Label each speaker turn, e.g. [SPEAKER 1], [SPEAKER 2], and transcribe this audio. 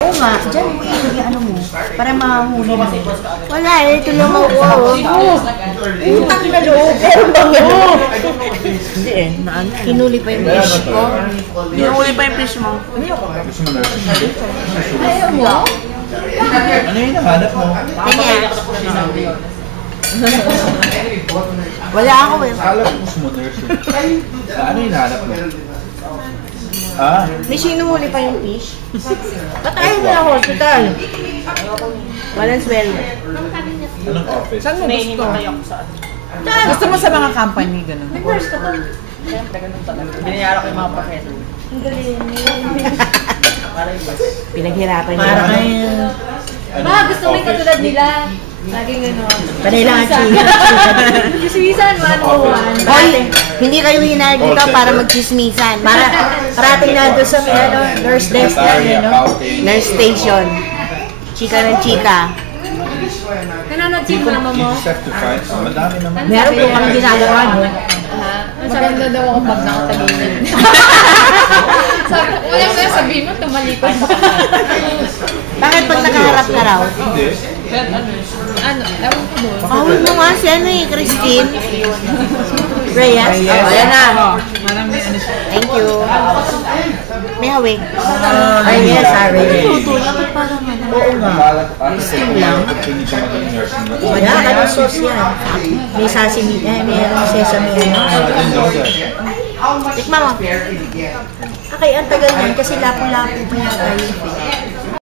[SPEAKER 1] Oo nga, dyan mo ano mo, para mahuli mo.
[SPEAKER 2] Wala, ito lang makuha.
[SPEAKER 1] Utang na loob, pero bang gano'n? Hindi eh, hinuli pa yung fish ko.
[SPEAKER 2] Hinuli pa yung fish mo.
[SPEAKER 3] Gusto mo nursing?
[SPEAKER 1] Ayaw mo?
[SPEAKER 3] Ano yung nahanap mo?
[SPEAKER 2] Wala ako eh.
[SPEAKER 3] Alam mo gusto mo nursing. Ano yung nahanap mo? Ah?
[SPEAKER 1] May sinumuli pa yung fish? Ba't ayaw mo ng hospital? Walang sweldo.
[SPEAKER 3] Anong office?
[SPEAKER 4] Saan mo gusto? Gusto mo sa mga company, gano'n?
[SPEAKER 1] Nag-nurse ka pa.
[SPEAKER 5] Siyempre, ganun talaga. Binayara ko yung mga professor.
[SPEAKER 1] Ang galing.
[SPEAKER 2] Pinaghirapan niya.
[SPEAKER 1] Para kayo.
[SPEAKER 6] Ma, gusto mo yung katulad nila. Laging gano'n.
[SPEAKER 1] Panay lang ang chika.
[SPEAKER 6] Chismisan, one-on-one.
[SPEAKER 2] Hoy, hindi kayo hinahal dito para magchismisan.
[SPEAKER 1] Parating na doon sa nurse desk na yun, no?
[SPEAKER 2] Nurse station. Chika ng chika.
[SPEAKER 6] Nanonood si mama mo?
[SPEAKER 3] Madami naman.
[SPEAKER 1] Meron po kami ginagawa, no?
[SPEAKER 4] Maganda daw ako pag nakatagilid. Sabi ko, wala mo sabihin mo, tumalikod.
[SPEAKER 2] Bakit pag nakaharap ka raw?
[SPEAKER 3] Hindi.
[SPEAKER 4] Ano, ewan ko doon.
[SPEAKER 2] Bawal mo nga si ano eh, Christine. Reyes? Oh, ayan na.
[SPEAKER 4] Marami ano siya.
[SPEAKER 2] Thank you. May hawig.
[SPEAKER 1] Ay, yes, sorry.
[SPEAKER 2] Oo nga.
[SPEAKER 3] Steam lang. Hindi pa maging nursing.
[SPEAKER 1] Wala, ano sauce yan? May sesame, may sesame, ano?
[SPEAKER 2] Tikma mo.
[SPEAKER 1] Okay, ang tagal yan kasi lapo-lapo pa yata yun.